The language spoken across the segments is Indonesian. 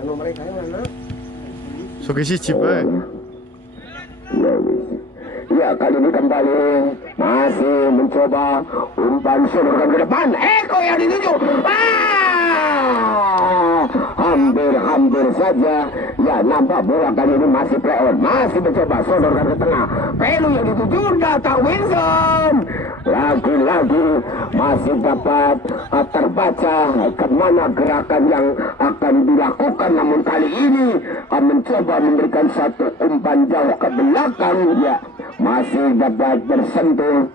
Kalau mereka yang mana? Suki siji bae. Ya, kali ini kembali masih mencoba umpan sodorkan ke depan. Eko yang dituju. Hampir saja. Ya, nampak bola kali ini masih play on. Masih mencoba sodorkan ke tengah. Pelu yang dituju datang Wilson. Lagi-lagi masih dapat terbaca kemana gerakan yang akan dilakukan. Namun kali ini mencoba memberikan satu umpan jauh ke belakang. Ya, masih dapat bersentuh.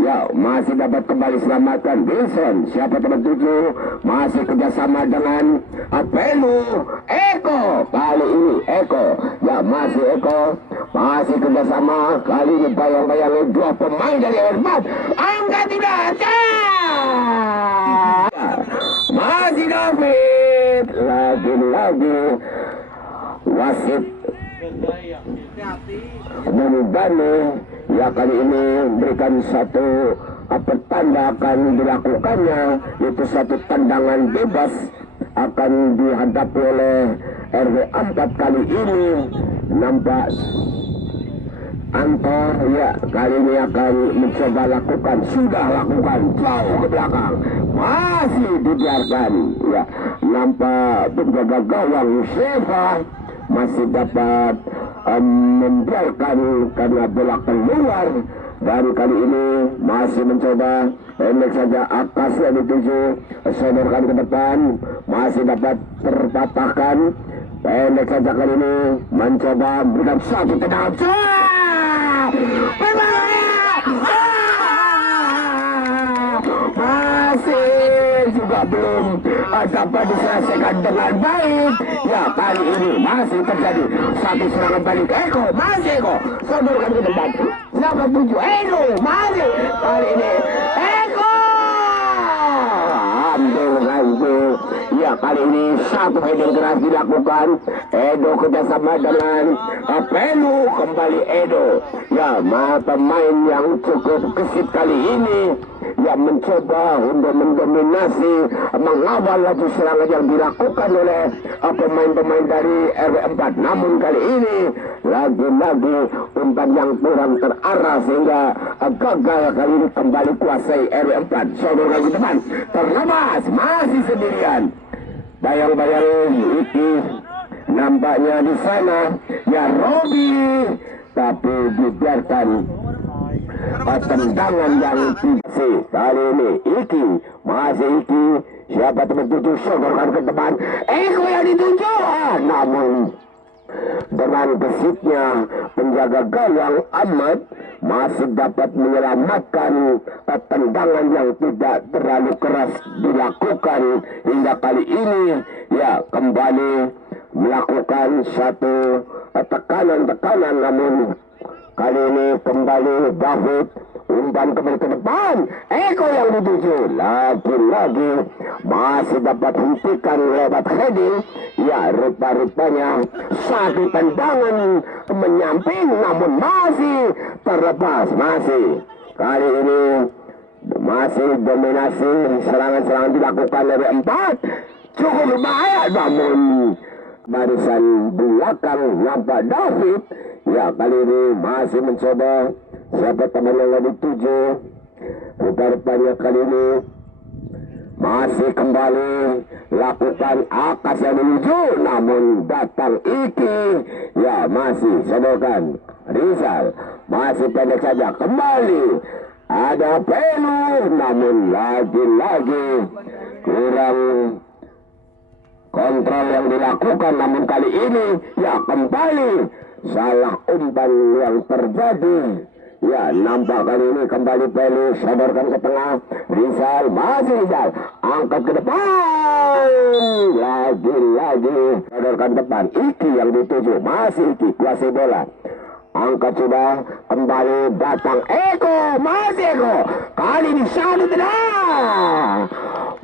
Ya, masih dapat kembali selamatkan Wilson. Siapa teman tujuh? Masih kerjasama dengan Pelu. Eko. Kali ini Eko. Ya, masih Eko. Masih kerjasama. Kali ini bayang-bayang dua pemain dari Erbat. Angkat tidak. Masih David. Lagi-lagi wasit Bani ya kali ini berikan satu pertanda akan dilakukannya, yaitu satu tendangan bebas akan dihadapi oleh RW 4 kali ini. Nampak Antor ya kali ini akan mencoba lakukan, sudah lakukan jauh ke belakang, masih dibiarkan ya. Nampak penjaga gawang Seva masih dapat membiarkan karena bola keluar, dan kali ini masih mencoba pendek saja. Akas yang dituju sodorkan ke depan, masih dapat terpatahkan. Pendek saja kali ini mencoba berikan satu tendangan. Masih juga belum dapat diselesaikan dengan baik. Ya, kali ini masih terjadi satu serangan balik. Eko, masih Eko sodorkan ke depan. Siapa tuju? Eko, masih kali ini Eko. Ambil. Ya, kali ini satu heading keras dilakukan. Edo kerjasama dengan Pelu. Kembali Edo. Ya, pemain yang cukup gesit kali ini. Ya, mencoba untuk mendominasi, mengawal laju serangan yang dilakukan oleh pemain-pemain dari RW 4. Namun kali ini lagi-lagi umpan yang kurang terarah sehingga gagal. Kali ini kembali kuasai RW 4. Sodorkan ke depan, terlepas, masih sendirian. Bayang-bayang Iki nampaknya di sana. Ya, Robi, tapi dibiarkan tendangan yang tinggi. Kali ini Iki, masih Iki. Siapa teman tuju sodorkan ke depan. Eko yang dituju. Namun dengan gesitnya penjaga gawang Ahmad masih dapat menyelamatkan tendangan yang tidak terlalu keras dilakukan hingga kali ini. Ya, kembali melakukan satu tekanan, namun kali ini kembali David umpan kembali ke depan. Eko yang dituju. Lagi-lagi masih dapat hentikan lewat heading. Ya, rupa-rupanya satu tendangan menyamping, namun masih terlepas. Masih kali ini masih dominasi serangan-serangan dilakukan oleh 4. Cukup berbahaya, namun barisan belakang nampak David. Ya, kali ini masih mencoba. Siapa teman yang dituju? Rupa-rupanya kali ini masih kembali lakukan Akas yang menuju, namun datang Iki. Ya, masih sodorkan Rizal, masih pendek saja. Kembali ada Pelu, namun lagi-lagi kurang kontrol yang dilakukan. Namun kali ini ya kembali salah umpan yang terjadi. Ya, nampak kali ini kembali Pelu sodorkan ke tengah. Rizal, masih Rizal, angkat ke depan. Lagi-lagi sodorkan depan. Iki yang dituju, masih Iki kuasai bola. Angkat sudah, kembali datang Eko, masih Eko. Kali ini satu tidak.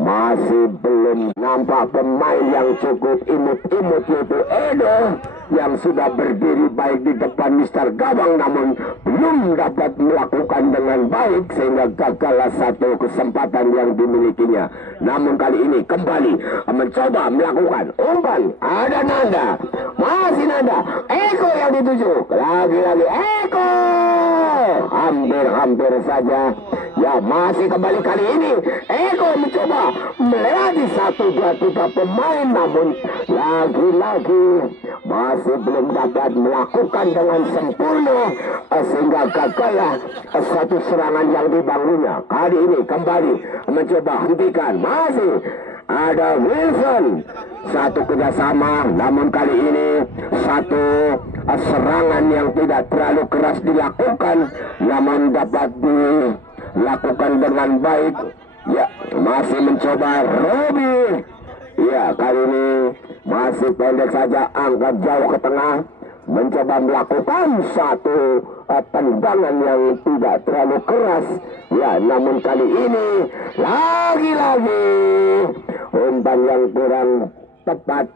Masih belum belum nampak pemain yang cukup imut-imut yaitu Edo yang sudah berdiri baik di depan Mister Gawang namun belum dapat melakukan dengan baik sehingga gagallah satu kesempatan yang dimilikinya. Namun kali ini kembali mencoba melakukan umpan. Ada Nanda, masih Nanda, Eko yang dituju, lagi-lagi Eko, hampir saja. Ya masih kembali kali ini Eko mencoba melewati 1, 2, 3 pemain namun lagi-lagi masih belum dapat melakukan dengan sempurna sehingga gagallah satu serangan yang dibangunnya. Kali ini kembali mencoba hentikan, masih ada Wilson, satu kerjasama namun kali ini satu serangan yang tidak terlalu keras dilakukan namun dapat dilakukan dengan baik. Ya masih mencoba Robi. Ya kali ini masih pendek saja, angkat jauh ke tengah, mencoba melakukan satu tendangan yang tidak terlalu keras. Ya namun kali ini lagi-lagi umpan yang kurang tepat.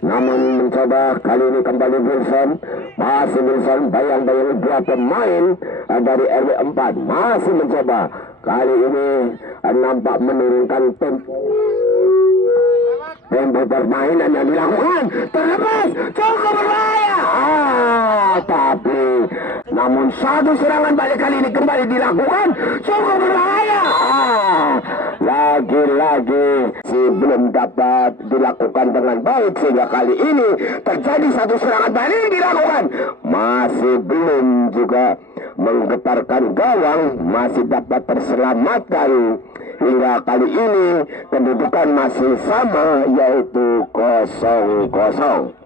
Namun mencoba kali ini kembali Wilson, masih Wilson, bayang-bayang 2 pemain dari RW 4 masih mencoba. Kali ini nampak menurunkan tempo permainan yang dilakukan, terlepas cukup berbahaya. Tapi namun satu serangan balik kali ini kembali dilakukan, cukup berbahaya. Lagi-lagi belum dapat dilakukan dengan baik sehingga kali ini terjadi satu serangan balik dilakukan, masih belum juga menggetarkan gawang, masih dapat terselamatkan. Hingga kali ini kedudukan masih sama yaitu 0-0.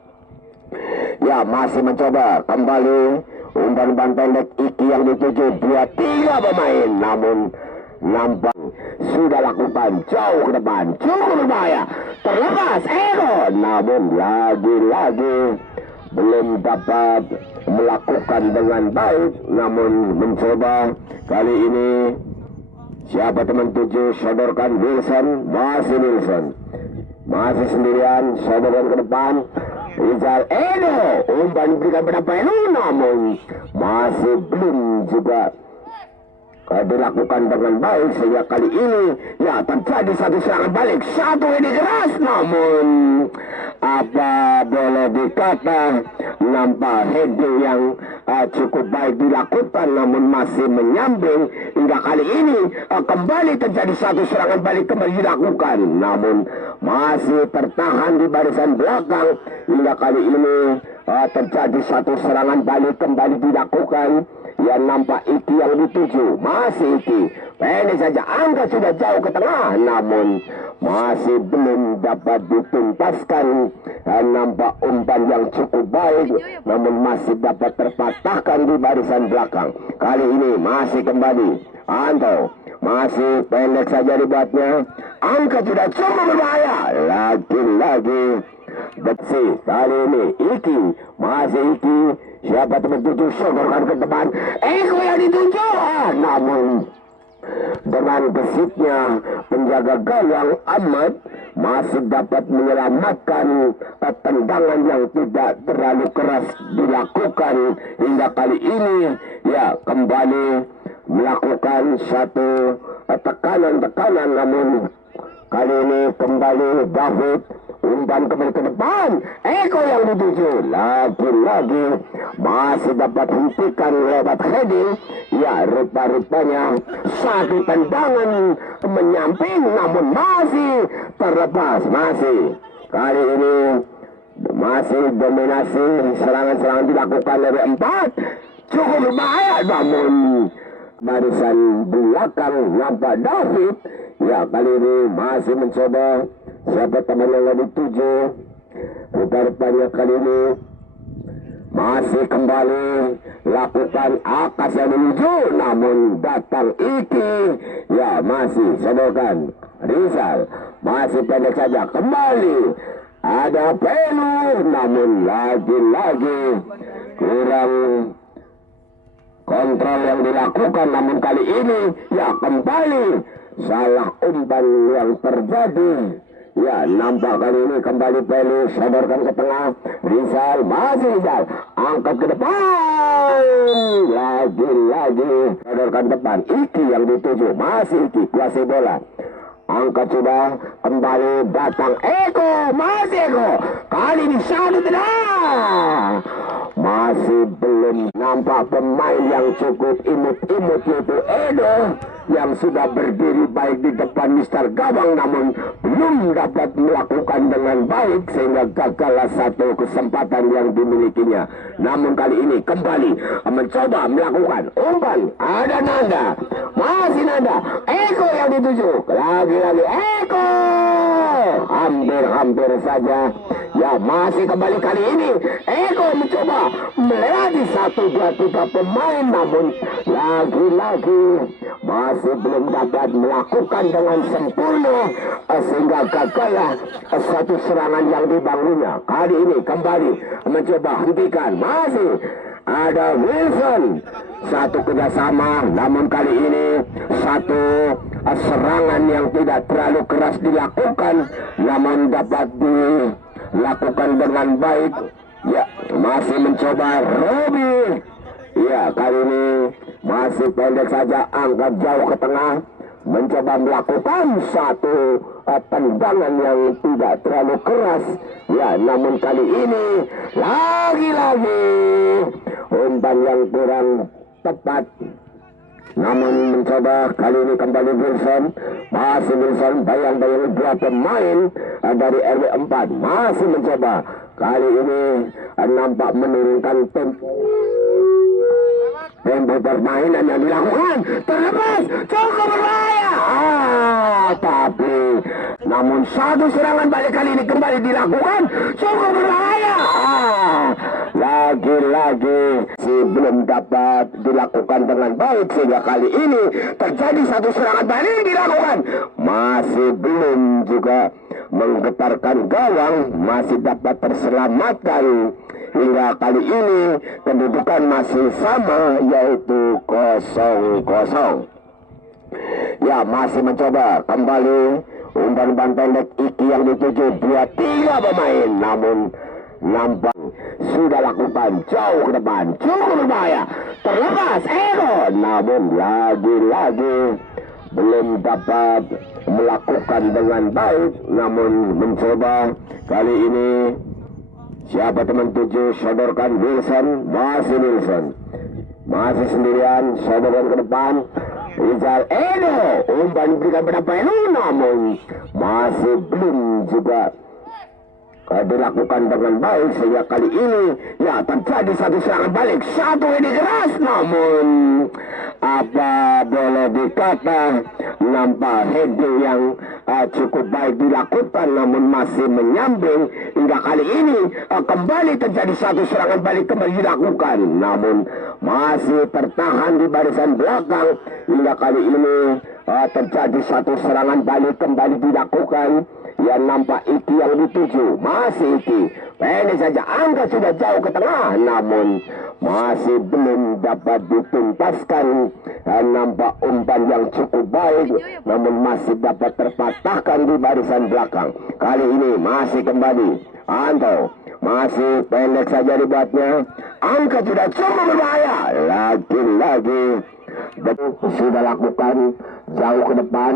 Ya masih mencoba kembali umpan pendek Iki yang dituju 2-3 pemain namun nampak sudah lakukan jauh ke depan, cukup berbahaya, terlepas Eko namun lagi-lagi belum dapat melakukan dengan baik. Namun mencoba kali ini siapa teman tuju, sodorkan Wilson, masih Wilson, masih sendirian, sodorkan ke depan Rizal Edo, umpan diberikan pada Pelu namun masih belum juga dilakukan dengan baik sehingga kali ini ya terjadi satu serangan balik, satu ini keras namun apa boleh dikata nampak heading yang cukup baik dilakukan namun masih menyambing hingga kali ini kembali terjadi satu serangan balik kembali dilakukan namun masih tertahan di barisan belakang hingga kali ini terjadi satu serangan balik kembali dilakukan. Ya nampak Iki yang dituju, masih Iki, pendek saja, angka sudah jauh ke tengah namun masih belum dapat dituntaskan. Nampak umpan yang cukup baik namun masih dapat terpatahkan di barisan belakang. Kali ini masih kembali Anto, masih pendek saja dibuatnya, angka sudah cukup berbahaya. Lagi-lagi bersih kali ini Iki, masih Iki, siapa teman tuju, sodorkan ke depan Eko yang dituju, namun dengan gesitnya penjaga gawang Ahmad masih dapat menyelamatkan tendangan yang tidak terlalu keras dilakukan hingga kali ini ya kembali melakukan satu tekanan namun kali ini kembali David, umpan kembali ke depan Eko yang dituju, lagi-lagi masih dapat hentikan lewat heading. Ya rupa-rupanya satu tendangan menyamping namun masih terlepas. Masih kali ini masih dominasi, serangan-serangan dilakukan oleh 4, cukup berbahaya namun barisan belakang nampak David. Ya kali ini masih mencoba siapa teman yang dituju, rupa-rupanya kali ini masih kembali lakukan akas yang menuju namun datang Iki. Ya masih sodorkan Rizal, masih pendek saja, kembali ada Pelu namun lagi-lagi kurang kontrol yang dilakukan namun kali ini ya kembali salah umpan yang terjadi. Ya, nampak kali ini kembali Pelu sodorkan ke tengah. Rizal, masih Rizal, angkat ke depan. Lagi-lagi sodorkan depan. Iki yang dituju, masih Iki kuasai bola. Angkat sudah, kembali datang Eko, masih Eko. Kali ini satu tidak. Masih belum nampak pemain yang cukup imut-imut yaitu Edo yang sudah berdiri baik di depan Mister Gawang, namun belum dapat melakukan dengan baik sehingga gagallah satu kesempatan yang dimilikinya. Namun kali ini kembali mencoba melakukan umpan. Ada Nanda, masih Nanda, Eko yang dituju, lagi-lagi Eko, hampir saja. Ya, masih kembali kali ini Eko mencoba melewati 1, 2, 3 pemain, namun lagi-lagi masih belum dapat melakukan dengan sempurna sehingga gagallah satu serangan yang dibangunnya. Kali ini kembali mencoba hentikan, masih ada Wilson, satu kerjasama, namun kali ini satu serangan yang tidak terlalu keras dilakukan namun dapat dilakukan dengan baik. Ya, masih mencoba Robi. Ya, kali ini masih pendek saja, angkat jauh ke tengah, mencoba melakukan satu tendangan yang tidak terlalu keras. Ya, namun kali ini lagi-lagi umpan yang kurang tepat. Namun mencoba kali ini kembali Wilson, masih Wilson, bayang-bayang 2 pemain dari RW 4 masih mencoba. Kali ini nampak menurunkan tempo permainan yang dilakukan, terlepas, cukup berbahaya. Tapi namun satu serangan balik kali ini kembali dilakukan, cukup berbahaya. Lagi-lagi belum dapat dilakukan dengan baik sehingga kali ini terjadi satu serangan balik dilakukan, masih belum juga menggetarkan gawang, masih dapat terselamatkan. Hingga kali ini kedudukan masih sama, yaitu 0-0. Ya, masih mencoba kembali umpan pendek Iki yang dituju 2-3 pemain, namun nampak sudah lakukan jauh ke depan, cukup berbahaya, terlepas Eko, namun lagi-lagi belum dapat melakukan dengan baik. Namun mencoba kali ini siapa teman tuju, sodorkan Wilson, masih Wilson, masih sendirian, sodorkan ke depan Rizal, Edo, umpan diberikan pada Pelu, namun masih belum juga dilakukan dengan baik sehingga kali ini ya terjadi satu serangan balik, satu ini keras, namun apa boleh dikata nampak heading yang cukup baik dilakukan namun masih menyambing hingga kali ini kembali terjadi satu serangan balik kembali dilakukan namun masih tertahan di barisan belakang hingga kali ini terjadi satu serangan balik kembali dilakukan. Ya, nampak Iki yang dituju, masih Iki, pendek saja, angka sudah jauh ke tengah, namun masih belum dapat dituntaskan. Nampak umpan yang cukup baik, namun masih dapat terpatahkan di barisan belakang. Kali ini masih kembali Anto, masih pendek saja dibuatnya, angka sudah cukup berbahaya, lagi-lagi sudah lakukan jauh ke depan.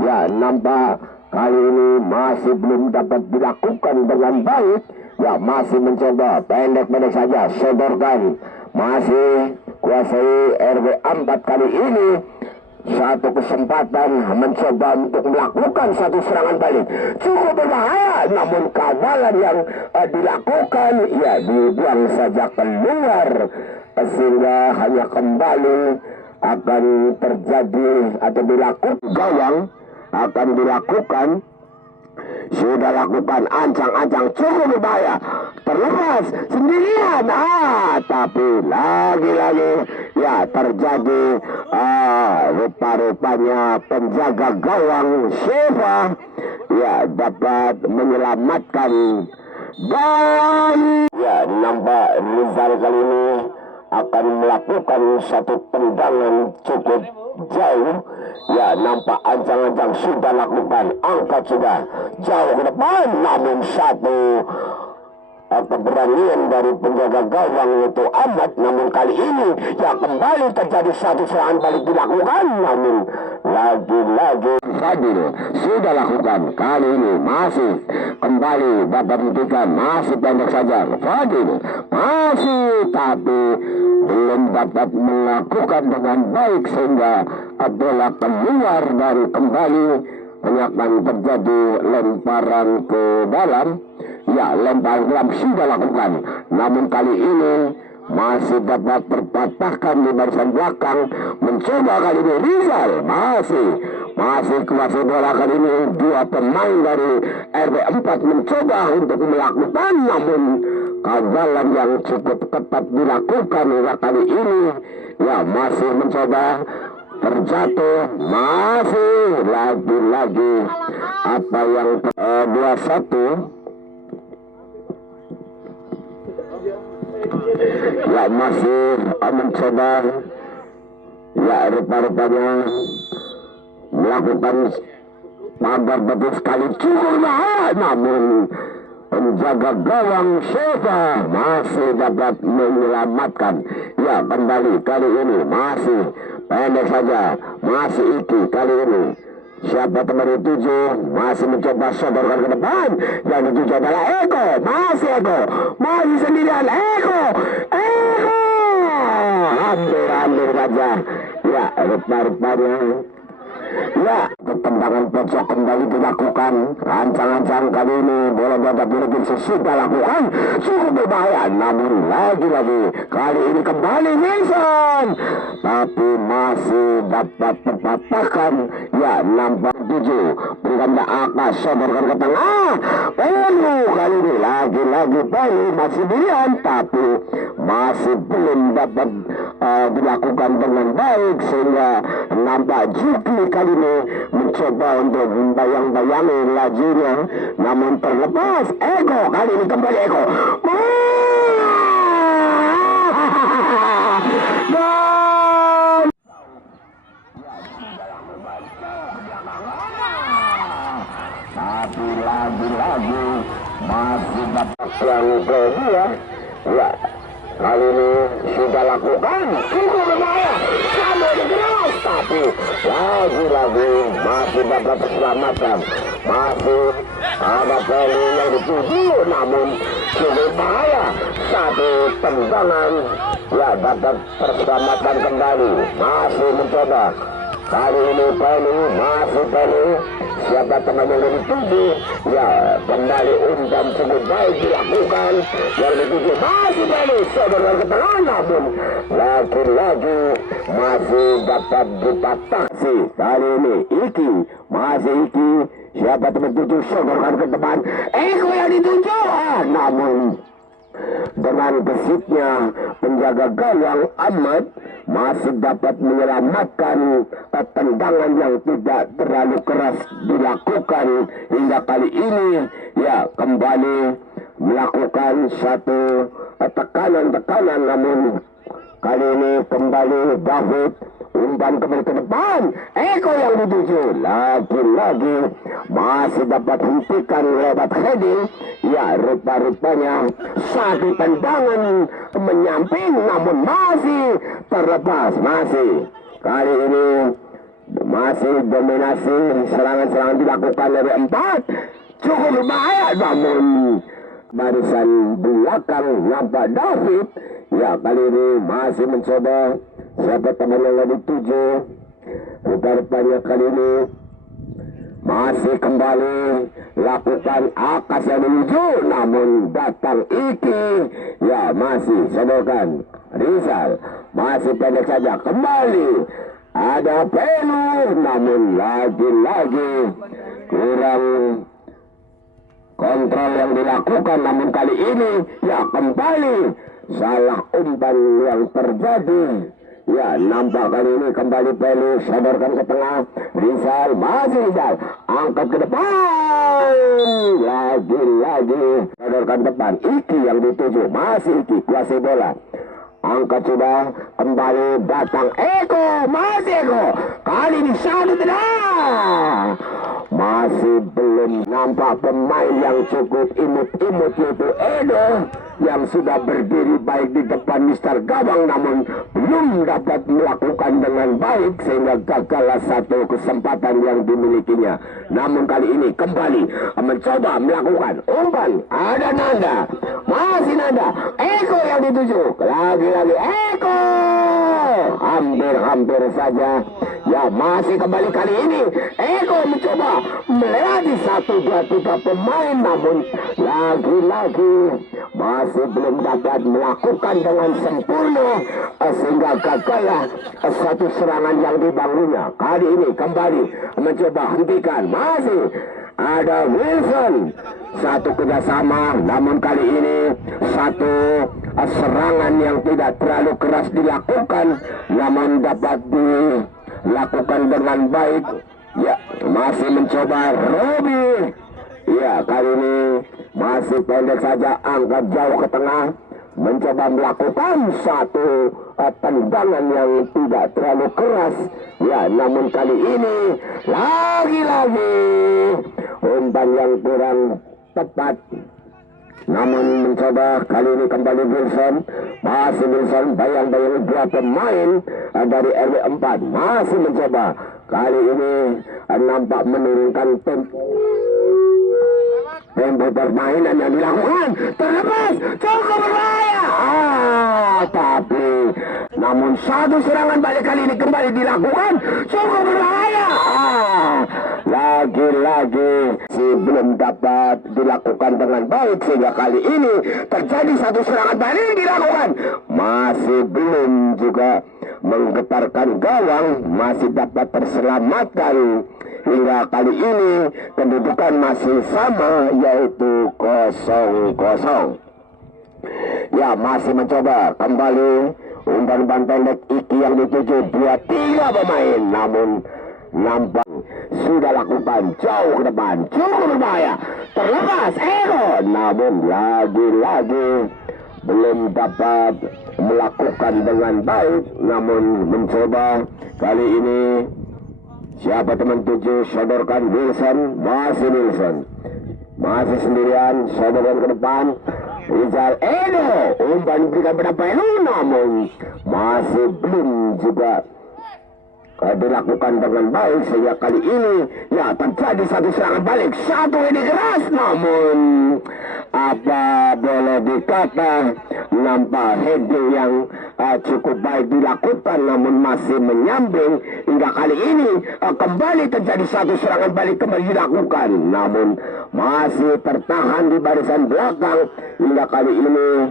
Ya, nampak kali ini masih belum dapat dilakukan dengan baik. Ya, masih mencoba pendek-pendek saja, sodorkan, masih kuasai RW 4 kali ini. Satu kesempatan mencoba untuk melakukan satu serangan balik, cukup berbahaya, namun kawalan yang dilakukan ya dibuang saja keluar sehingga hanya kembali akan terjadi atau dilakukan gawang akan dilakukan. Sudah lakukan ancang-ancang cukup berbahaya, terlepas sendirian, tapi lagi-lagi ya terjadi rupa-rupanya penjaga gawang Sheva ya dapat menyelamatkan dan ya nampak Rizal kali ini akan melakukan satu tendangan cukup jauh Ya, nampak ancang-ancang sudah lakukan, angkat sudah jauh ke depan, namun satu keberanian dari penjaga gawang itu amat. Namun kali ini ya kembali terjadi satu serangan balik dilakukan, namun lagi-lagi Fadil sudah lakukan. Kali ini masih kembali dapat hentikan, masih pendek saja Fadil, masih, tapi belum dapat melakukan dengan baik sehingga bola keluar dari kembali. Akan terjadi lemparan ke dalam. Ya, lemparan ke dalam sudah lakukan, namun kali ini masih dapat terpatahkan di barisan belakang. Mencoba kali ini Rizal, masih kuasai bola kali ini. Dua pemain dari RW4 mencoba untuk melakukan, namun kawalan yang cukup ketat dilakukan hingga kali ini. Ya, masih mencoba terjatuh, masih lagi-lagi apa yang 2-1. Ya, masih mencoba, ya rupa-rupanya melakukan pagar betul sekali, cukup bahaya, namun penjaga gawang Sheva masih dapat menyelamatkan. Ya, kembali kali ini masih pendek saja, masih Iki kali ini. Siapa teman dituju, masih mencoba sodorkan ke depan. Yang dituju adalah Eko, masih sendirian Eko, hampir saja. Ya, rupa-rupanya ya, ketendangan pojok kembali dilakukan. Ancang-ancang kali ini bola dapat direbut sesudah lakukan, cukup berbahaya, namun lagi-lagi kali ini kembali Wilson, tapi masih dapat terpatahkan. Ya, nampak 7 berikan akas, sodorkan ke tengah. Pelu kali ini lagi-lagi Pelu masih dirian, tapi masih belum dapat dilakukan dengan baik sehingga nampak Juki kali ini mencoba untuk membayang-bayangi lajunya, namun terlepas. Eko kali ini kembali Eko. Tapi lagi-lagi masih dapat yang kedua. Ya, kali ini sudah lakukan, cukup berbahaya, sampai di keras, tapi lagi-lagi masih dapat terselamatkan. Masih ada Pelu yang dituju, namun cukup bahaya. Satu tendangan, ya dapat terselamatkan kembali. Masih mencoba. Kali ini Pelu, masih Pelu. Siapa teman yang dituju, ya kembali umpan cukup baik dilakukan. Yang dituju masih Pelu, sodorkan ke tengah, namun lagi-lagi masih dapat dipatasi. Kali ini Iki, masih Iki. Siapa teman dituju, sodorkan ke depan. Eko yang dituju, namun dengan gesitnya penjaga gawang Ahmad masih dapat menyelamatkan tendangan yang tidak terlalu keras dilakukan hingga kali ini. Ya, kembali melakukan satu tekanan, namun kali ini kembali David umpan kembali ke depan. Eko yang dituju, lagi-lagi masih dapat hentikan lewat heading. Ya, rupa-rupanya satu tendangan menyamping, namun masih terlepas. Masih kali ini masih dominasi, serangan-serangan dilakukan dari 4, cukup berbahaya, namun barisan belakang nampak David. Ya, kali ini masih mencoba. Siapa teman yang dituju, rupa-rupanya kali ini masih kembali lakukan akas yang menuju, namun datang Iki. Ya, masih sodorkan Rizal, masih pendek saja. Kembali ada Pelu, namun lagi-lagi kurang kontrol yang dilakukan. Namun kali ini ya kembali salah umpan yang terjadi. Ya, nampak kali ini kembali Pelu, sodorkan ke tengah. Rizal, masih Rizal, angkat ke depan. Lagi-lagi sodorkan depan. Iki yang dituju, masih Iki kuasai bola. Angkat sudah, kembali datang Eko, masih Eko. Kali ini satu tidak. Masih belum nampak pemain yang cukup imut-imut yaitu Edo yang sudah berdiri baik di depan Mister Gawang, namun belum dapat melakukan dengan baik sehingga gagallah satu kesempatan yang dimilikinya. Namun kali ini kembali mencoba melakukan umpan. Ada Nanda, masih Nanda, Eko yang dituju, lagi-lagi Eko, hampir saja. Ya, masih kembali kali ini Eko mencoba melewati 1, 2, 3 pemain, namun lagi-lagi masih belum dapat melakukan dengan sempurna sehingga gagallah satu serangan yang dibangunnya. Kali ini kembali mencoba hentikan, masih ada Wilson, satu kerjasama, namun kali ini satu serangan yang tidak terlalu keras dilakukan, namun dapat dilakukan dengan baik. Ya, masih mencoba Robi. Ya, kali ini masih pendek saja, angkat jauh ke tengah, mencoba melakukan satu tendangan yang tidak terlalu keras. Ya, namun kali ini lagi-lagi umpan yang kurang tepat. Namun mencoba kali ini kembali Wilson, masih Wilson, bayang-bayang 2 pemain dari RW 4 masih mencoba. Kali ini nampak menurunkan tempo permainan yang dilakukan, terlepas, cukup berbahaya. Tapi namun satu serangan balik kali ini kembali dilakukan, cukup berbahaya. Lagi-lagi belum dapat dilakukan dengan baik sehingga kali ini terjadi satu serangan balik dilakukan, masih belum juga menggetarkan gawang, masih dapat terselamatkan. Hingga kali ini kedudukan masih sama, yaitu 0-0. Ya, masih mencoba kembali umpan-umpan pendek Iki yang dituju 2-3 pemain, namun nampak sudah lakukan jauh ke depan, cukup berbahaya, terlepas Eko, namun lagi-lagi belum dapat melakukan dengan baik. Namun mencoba kali ini siapa teman tuju, sodorkan Wilson, masih Wilson, masih sendirian, sodorkan ke depan Rizal Edo, umpan diberikan pada Pelu, namun masih belum juga dilakukan dengan baik sehingga kali ini ya terjadi satu serangan balik, satu ini keras, namun apa boleh dikata nampak heading yang cukup baik dilakukan, namun masih menyambing hingga kali ini kembali terjadi satu serangan balik kembali dilakukan, namun masih tertahan di barisan belakang hingga kali ini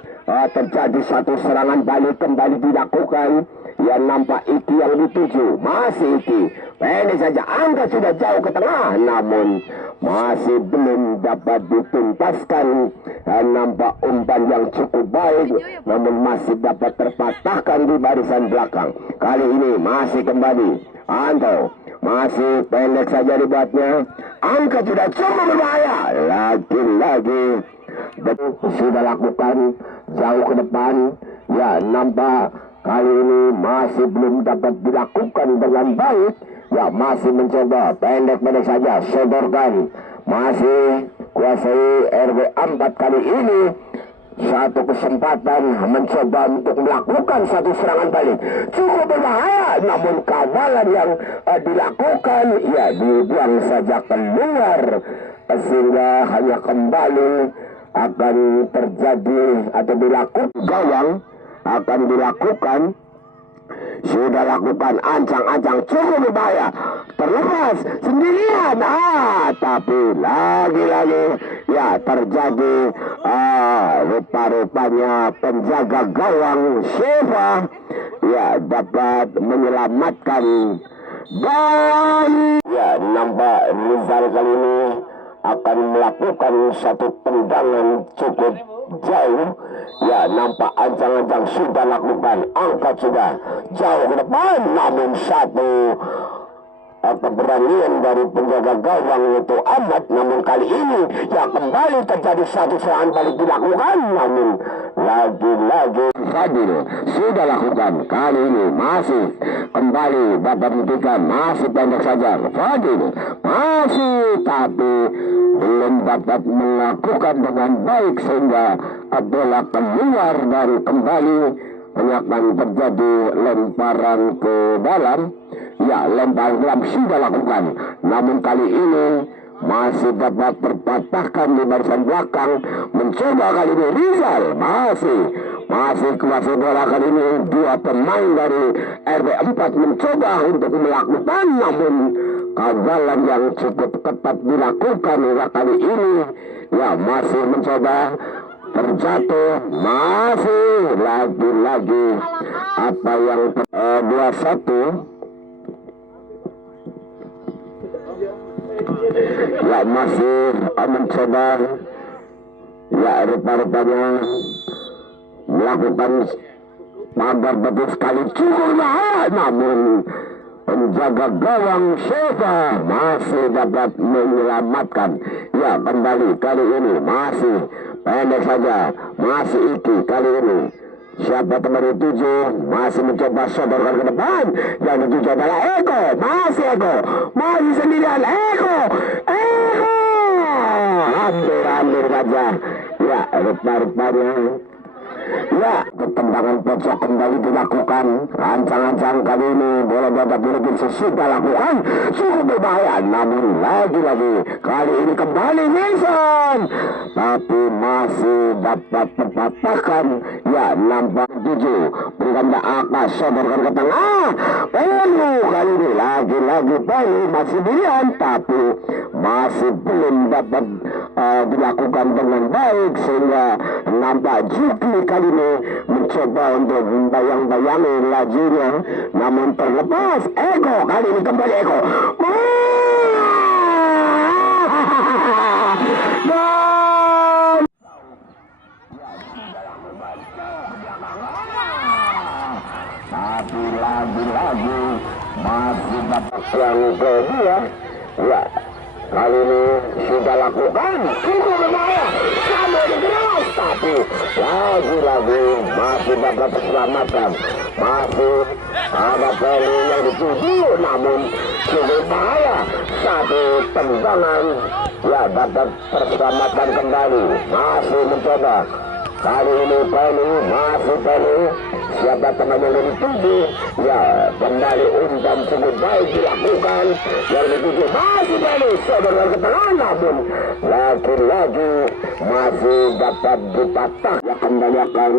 terjadi satu serangan balik kembali dilakukan. Yang nampak Iki yang dituju, masih Iki, pendek saja, angka sudah jauh ke tengah, namun masih belum dapat dituntaskan. Nampak umpan yang cukup baik, namun masih dapat terpatahkan di barisan belakang. Kali ini masih kembali Anto, masih pendek saja dibuatnya, angka sudah cukup berbahaya. Lagi-lagi sudah lakukan jauh ke depan. Ya, nampak kali ini masih belum dapat dilakukan dengan baik. Ya, masih mencoba pendek-pendek saja, sodorkan, masih kuasai RW 4 kali ini. Satu kesempatan mencoba untuk melakukan satu serangan balik, cukup berbahaya, namun kawalan yang dilakukan ya dibuang saja keluar sehingga hanya kembali akan terjadi atau dilakukan gawang akan dilakukan. Sudah lakukan ancang-ancang cukup berbahaya, terlepas sendirian, tapi lagi-lagi ya terjadi rupa-rupanya penjaga gawang Sheva ya dapat menyelamatkan, dan ya nampak Rizal kali ini akan melakukan satu tendangan cukup jauh. Ya, nampak ancang-ancang sudah lakukan, angkat sudah jauh ke depan, namun satu keberanian dari penjaga gawang itu amat. Namun kali ini ya kembali terjadi satu serangan balik dilakukan, namun lagi-lagi Fadil sudah lakukan. Kali ini masih kembali dapat diberikan, masih pendek saja Fadil masih, tapi belum dapat melakukan dengan baik sehingga bola keluar dan kembali akan terjadi lemparan ke dalam. Ya, lemparan ke dalam sudah lakukan, namun kali ini masih dapat terpatahkan di barisan belakang. Mencoba kali ini Rizal masih kuasai bola. Kali ini dua pemain dari RW4 mencoba untuk melakukan, namun kagalan yang cukup ketat dilakukan hingga kali ini. Ya, masih mencoba terjatuh, masih lagi-lagi apa yang 2-1. Ya, masih mencoba, ya rupa-rupanya melakukan pagar betul sekali, cukup bahaya, namun penjaga gawang Sheva masih dapat menyelamatkan. Ya, kembali kali ini masih pendek saja, masih Iki kali ini. Siapa teman dituju, masih mencoba sodorkan ke depan. Yang dituju adalah Eko, masih sendirian Eko, hampir saja. Ya, rupa-rupanya ya, ketendangan pojok kembali dilakukan. Rancang-rancang kali ini bola dapat direbut sesudah lakukan, cukup berbahaya, namun lagi-lagi kali ini kembali Wilson, tapi masih dapat terpatahkan. Ya, nampak 7 berikan ke atas, sodorkan ke tengah. Kali ini lagi-lagi masih dirian, tapi masih belum dapat dilakukan dengan baik sehingga nampak Juki kali ini mencoba untuk membayang-bayangi lajunya, namun terlepas. Eko kali ini kembali Eko. Tapi lagi-lagi masih dapat yang kedua. Ya, kali ini sudah lakukan, cukup berbahaya, sampai keras, tapi lagi-lagi masih dapat terselamatkan. Masih ada Peli yang dituju, namun cukup bahaya. Satu tendangan, ya dapat terselamatkan kembali. Masih mencoba. Kali ini Peli, siapa teman yang dituju, ya kembali umpan cukup baik dilakukan. Yang dituju masih Peli, sodorkan ke tengah, namun lagi-lagi masih dapat dipatah. Ya, kembali akan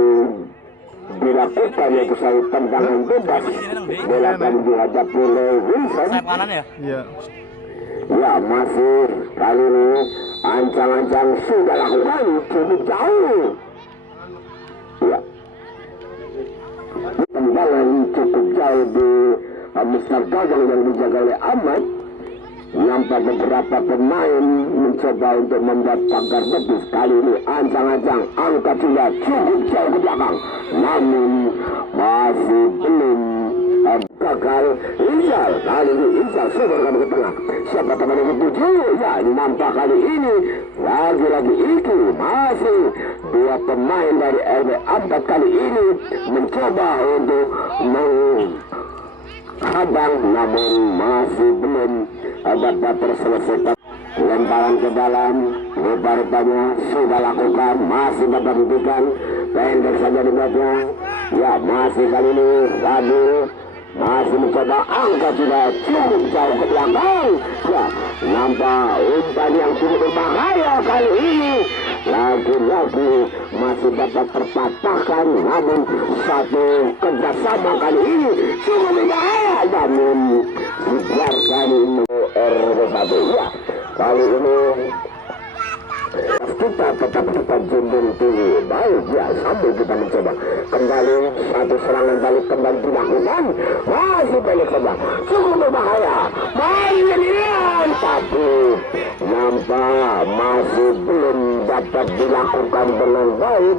dilakukan, yaitu saya tendangan bebas. Bola akan dihadapi oleh Wilson. Iya. Ya, masih kali ini ancang-ancang sudah lakukan cukup jauh. Ya, tendangan cukup jauh di Mr. Gajang yang dijaga oleh Ahmad. Nampak beberapa pemain mencoba untuk membuat pagar betis. Kali ini ancang-ancang angkat sudah cukup jauh ke belakang, namun masih belum gagal. Rizal kali ini sodorkan ke tengah. Siapa teman yang dituju? Ya, nampak kali ini lagi-lagi Iki, masih dua pemain dari RW4 kali ini mencoba untuk menghadang, namun masih belum dapat terselesaikan. Lemparan ke dalam, rupa-rupanya sudah lakukan, masih dapat diberikan, pendek saja dibuatnya. Ya, masih kali ini Fadil masih mencoba, angkat sudah cukup jauh ke belakang. Ya, nampak umpan yang cukup berbahaya kali ini. Lagi-lagi masih dapat terpatahkan, namun satu kerjasama kali ini cukup berbahaya, namun dibiarkan RW1. Ya, kali ini kita tetap junjung tinggi. Baik, ya, sambil kita mencoba kembali satu serangan balik kembali dilakukan. Masih pendek saja, cukup berbahaya, masih sendirian, tapi nampak masih belum dapat dilakukan dengan baik.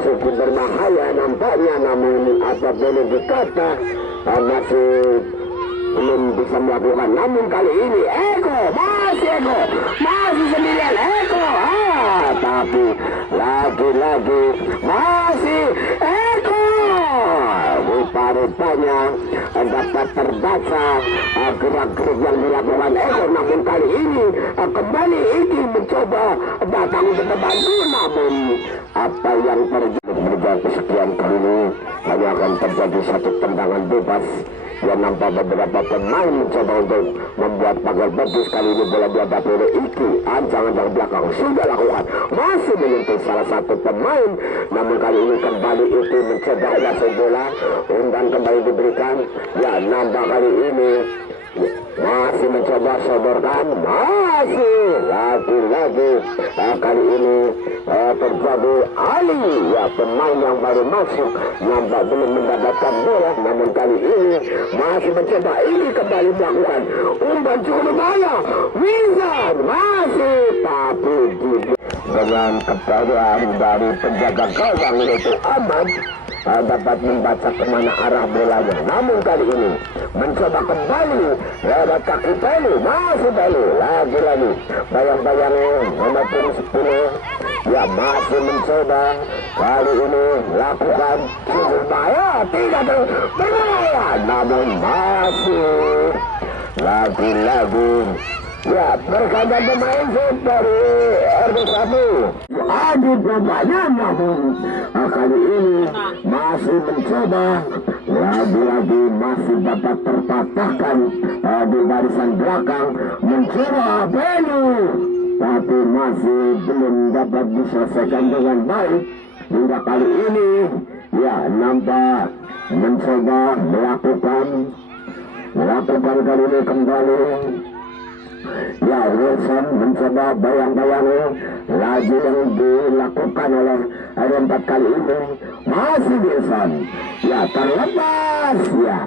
Cukup berbahaya nampaknya, namun apa boleh dikata masih belum bisa melakukan. Namun kali ini Eko masih sendirian Eko, tapi lagi-lagi masih Eko. Rupa-rupanya dapat terbaca gerak-gerik yang dilakukan Eko, namun kali ini kembali Iki mencoba datang untuk membantu, namun apa yang terjadi berjalan kesekian kali ini hanya akan terjadi satu tendangan bebas yang nampak beberapa pemain mencoba untuk membuat pagar bagus. Kali ini bola dihadapi oleh Iki. Ancangan dari belakang sudah lakukan, masih menyentuh salah satu pemain, namun kali ini kembali Iki mencoba jatuh bola. Umpan kembali diberikan, ya nampak kali ini masih mencoba sodorkan, masih lagi-lagi kali ini terjadi Ali, ya pemain yang baru masuk nampak belum mendapatkan bola, namun kali ini masih mencoba ini kembali melakukan umpan cukup berbahaya. Wizard masih, tapi dengan keberadaan dari penjaga gawang yaitu Ahmad dapat membaca kemana arah bolanya, namun kali ini mencoba kembali lewat kaki Pelu, masih Pelu lagi-lagi bayang-bayang nomor 10 ya masih mencoba kali ini lakukan cukup bahaya, tidak berbahaya, namun masih lagi-lagi ya berkandang pemain dari RB1 adu bapaknya, namun kali ini masih mencoba lagi-lagi masih dapat terpatahkan di barisan belakang, mencoba Belu tapi masih belum dapat diselesaikan dengan baik hingga kali ini ya nampak mencoba melakukan kali ini kembali. Ya Wilson mencoba bayang-bayang laju yang dilakukan oleh R4 kali ini, masih Wilson ya terlepas ya.